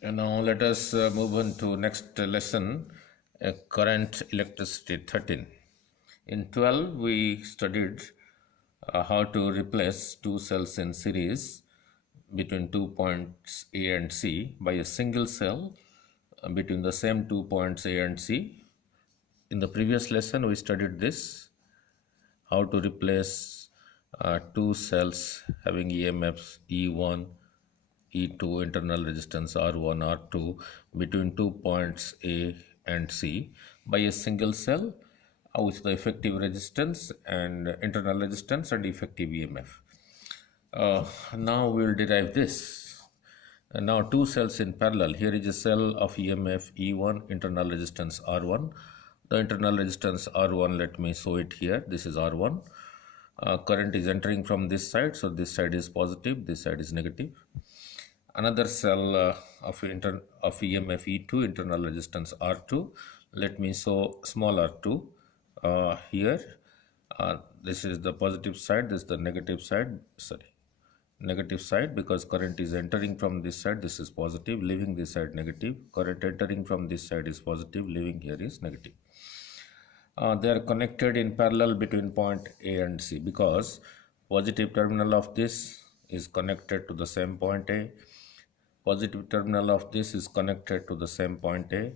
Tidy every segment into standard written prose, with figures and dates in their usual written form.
And now let us move on to next lesson, current electricity 13. In 12 we studied how to replace two cells in series between 2 points A and C by a single cell between the same 2 points A and C. In the previous lesson we studied this, how to replace two cells having EMFs E1 E2, internal resistance R1 R2 between 2 points A and C by a single cell with the effective resistance and internal resistance and effective EMF. Now we will derive this. Now two cells in parallel. Here is a cell of EMF E1, internal resistance R1. The internal resistance R1, let me show it here. This is R1. Current is entering from this side, so this side is positive, this side is negative. Another cell of EMF E2, internal resistance R2. Let me show small r2 here. This is the positive side, this is the negative side, negative side, because current is entering from this side, this is positive, leaving this side negative. Current entering from this side is positive, leaving here is negative. They are connected in parallel between point A and C because positive terminal of this is connected to the same point A. Positive terminal of this is connected to the same point A,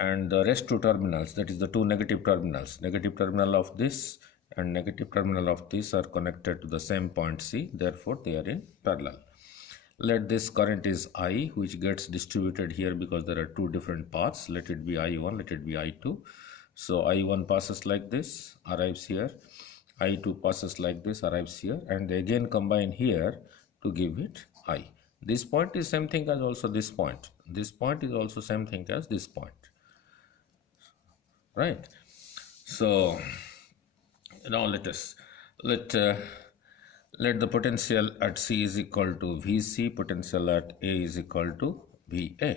and the rest two terminals, that is the two negative terminals, negative terminal of this and negative terminal of this are connected to the same point C, therefore they are in parallel. Let this current is I, which gets distributed here because there are two different paths. Let it be I1, let it be I2. So I1 passes like this, arrives here, I2 passes like this, arrives here, and they again combine here to give it I. This point is same thing as also this point. This point is also same thing as this point, right? So now let the potential at C is equal to Vc, potential at A is equal to Va.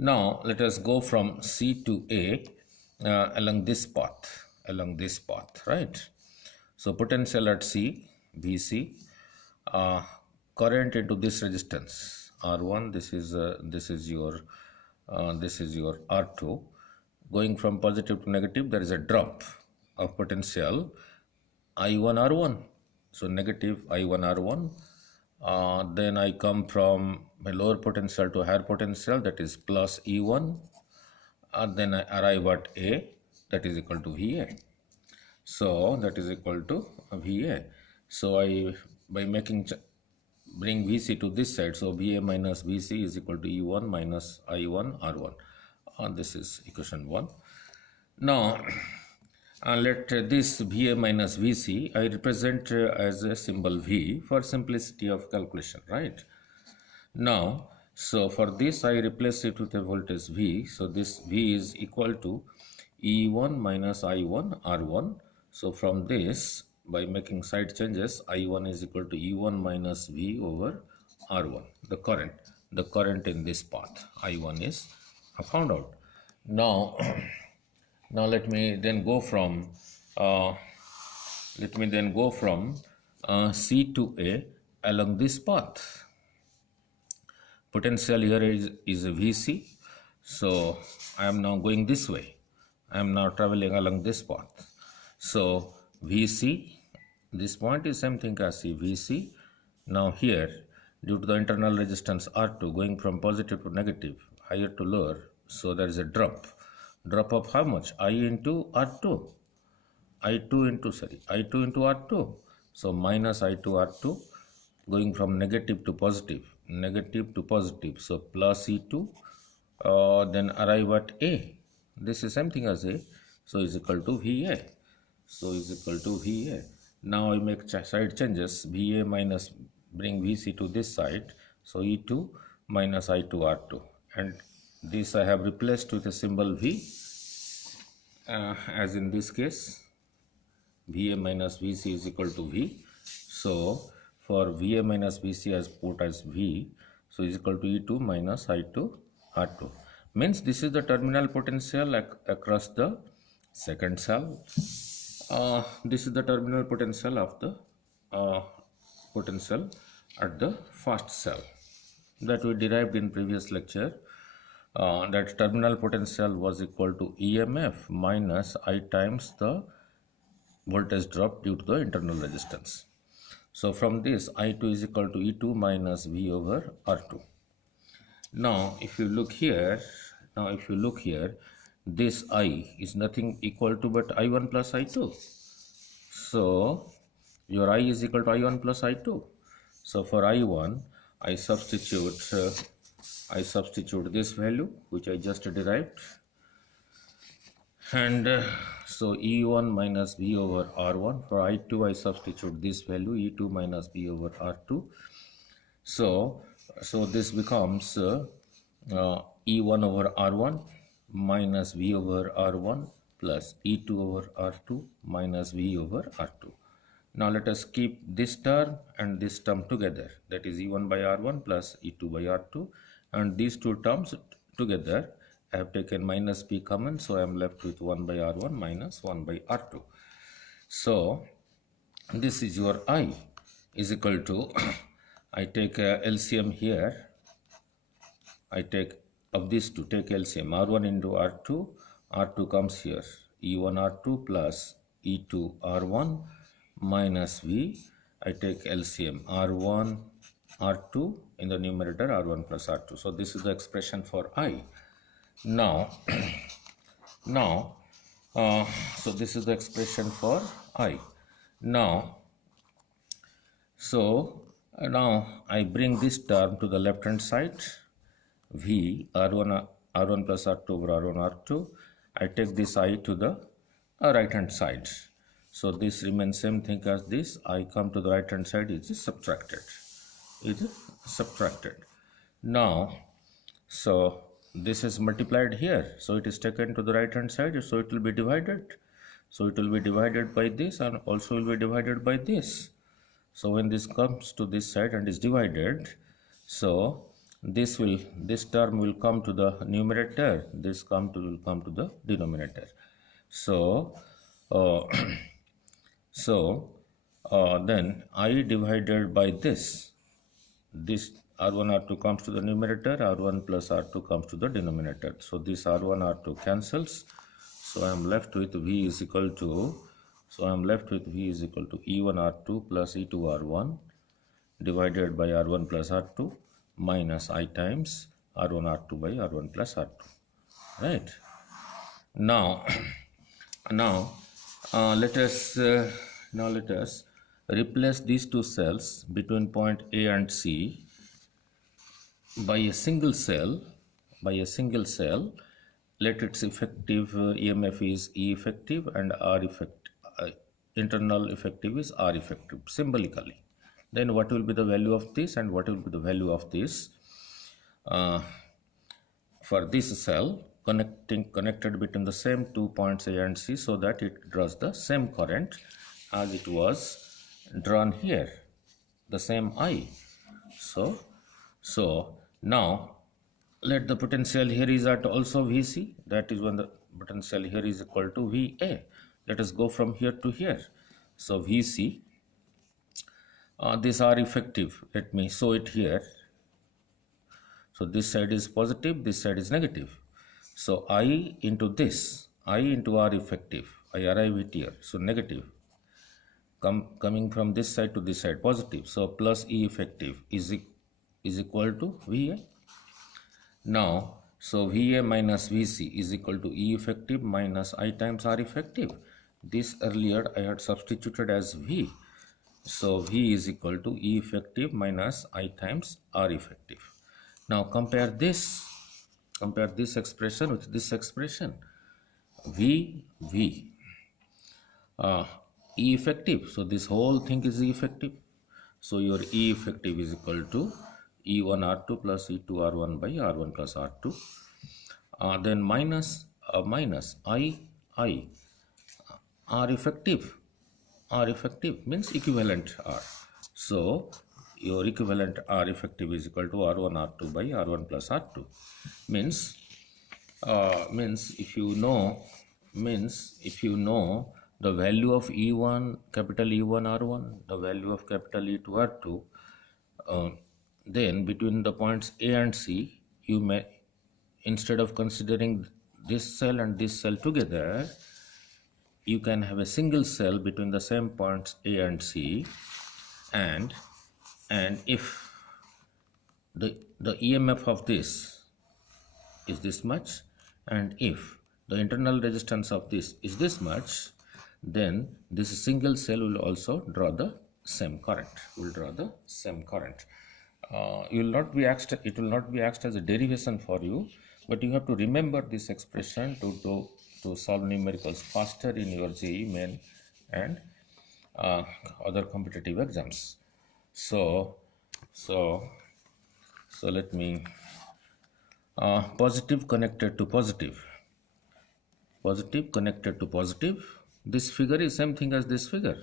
Now let us go from C to A along this path, right? So potential at C, Vc, current into this resistance R1. This is your R2. Going from positive to negative, there is a drop of potential I1 R1. So negative I1 R1. Then I come from my lower potential to higher potential, that is plus E1. Then I arrive at A, that is equal to VA. So that is equal to VA. So I, by bring Vc to this side, so Va minus Vc is equal to E1 minus I1 R1. This is equation 1. Now let this Va minus Vc I represent as a symbol V for simplicity of calculation, right? Now, so for this I replace it with a voltage V. So this V is equal to E1 minus I1 R1. So from this, by making side changes, I1 is equal to E1 minus V over R1. The current in this path I1 is found out. Now now let me then go from C to A along this path. Potential here is a Vc. So I am now going this way. I am now traveling along this path. So Vc, this point is same thing as C, Vc. Now here, due to the internal resistance R2 going from positive to negative, higher to lower, so there is a drop of how much? I into R2. I2 into R2. So minus I2 R2, going from negative to positive. So plus E2, then arrive at A. This is same thing as A. So is equal to VA. Now I make side changes. VA minus, bring Vc to this side. So E2 minus I2 R2. And this I have replaced with a symbol V. As in this case, Va minus Vc is equal to V. So for Va minus Vc as put as V, so is equal to E2 minus I2 R2. Means this is the terminal potential across the second cell. This is the terminal potential of the potential at the first cell. that we derived in previous lecture, that terminal potential was equal to EMF minus I times the voltage drop due to the internal resistance. So from this, I2 is equal to E2 minus V over R2. Now if you look here, this I is nothing equal to but I1 plus I2. So your I is equal to I1 plus I2. So for I1, I substitute this value which I just derived, and so E1 minus V over R1. For I2, I substitute this value, E2 minus V over R2. So this becomes E1 over R1 minus V over R1 plus E2 over R2 minus V over R2. Now let us keep this term and this term together, that is E1 by R1 plus E2 by R2, and these two terms together I have taken minus p common, so I am left with 1 by R1 minus 1 by R2. So this is your I is equal to I take LCM here, I take of these two, take LCM, R1 into R2, R2 comes here, E1 R2 plus E2 R1 minus V, I take LCM, R1 R2 in the numerator, R1 plus R2. So this is the expression for I. Now so this is the expression for I. Now I bring this term to the left hand side, V R1 plus R2 over R1 R2. I take this I to the right hand side. So this remains same thing as this. I come to the right hand side, it is subtracted. Now so this is multiplied here, so it is taken to the right hand side, so it will be divided. So it will be divided by this and also will be divided by this. So when this comes to this side and is divided, so this term will come to the numerator, this will come to the denominator. So then I divided by this R1 R2 comes to the numerator, R1 plus R2 comes to the denominator. So this R1 R2 cancels, so I am left with V is equal to E1 R2 plus E2 R1 divided by R1 plus R2 minus I times R1 R2 by R1 plus R2. Right? Now let us replace these two cells between point A and C by a single cell. Let its effective EMF is E effective and R effective, internal effective is R effective symbolically. Then what will be the value of this and what will be the value of this for this cell connected between the same 2 points A and C, so that it draws the same current as it was drawn here, the same I. So now let the potential here is at also Vc, that is when the potential here is equal to Va. Let us go from here to here. So Vc, this R effective, let me show it here. So this side is positive, this side is negative. So I into this, I into R effective, I arrive it here. So negative, coming from this side to this side, positive. So plus E effective is equal to Va. Now, so Va minus Vc is equal to E effective minus I times R effective. This earlier I had substituted as V. So V is equal to E effective minus I times R effective. Now compare this expression with this expression. E effective. So this whole thing is E effective. So your E effective is equal to E1 R2 plus E2 R1 by R1 plus R2. Then minus I R effective. R effective means equivalent R. So your equivalent R effective is equal to R1 R2 by R1 plus R2. Means if you know the value of E1, capital E1 R1, the value of capital E2 R2, then between the points A and C, you may, instead of considering this cell and this cell together, you can have a single cell between the same points A and C, and if the EMF of this is this much, and if the internal resistance of this is this much, then this single cell will also draw the same current. You will not be asked, it will not be asked as a derivation for you, but you have to remember this expression to solve numericals faster in your JEE Main and other competitive exams. So let me positive connected to positive, this figure is same thing as this figure.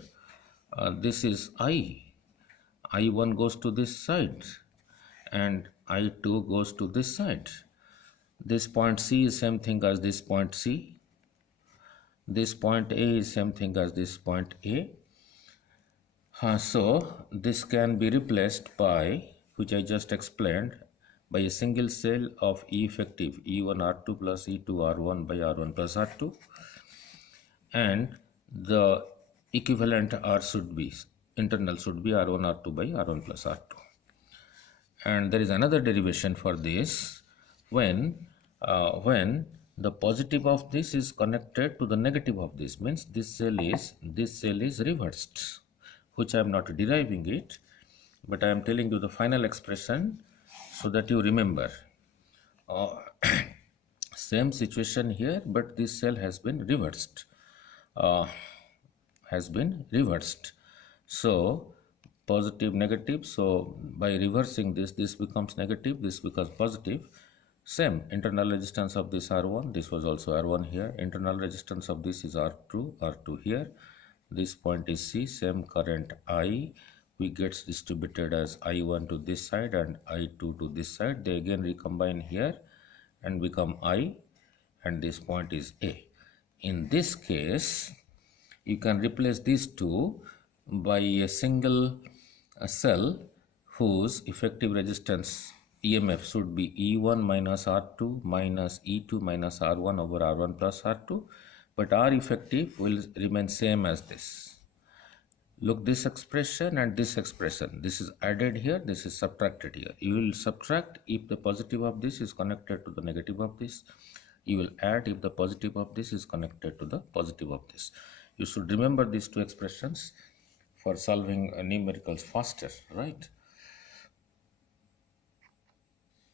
This is I1 goes to this side and I2 goes to this side. This point C is same thing as this point C. This point A is same thing as this point A. So this can be replaced by, which I just explained, by a single cell of E effective E1 R2 plus E2 R1 by R1 plus R2, and the equivalent R should be, internal should be R1 R2 by R1 plus R2. And there is another derivation for this, when the positive of this is connected to the negative of this, means this cell is reversed, which I am not deriving it, but I am telling you the final expression so that you remember. Same situation here, but this cell has been reversed. So positive, negative. So by reversing this becomes negative, this becomes positive. Same internal resistance of this R1, this was also R1 here. Internal resistance of this is R2 here. This point is C, same current I. We gets distributed as I1 to this side and I2 to this side. They again recombine here and become I, and this point is A. In this case, you can replace these two by a single cell whose effective resistance EMF should be E1 minus R2 minus E2 minus R1 over R1 plus R2, but R effective will remain same as this. Look, this expression and this expression, this is added here, this is subtracted here. You will subtract if the positive of this is connected to the negative of this. You will add if the positive of this is connected to the positive of this. You should remember these two expressions for solving numericals faster, right?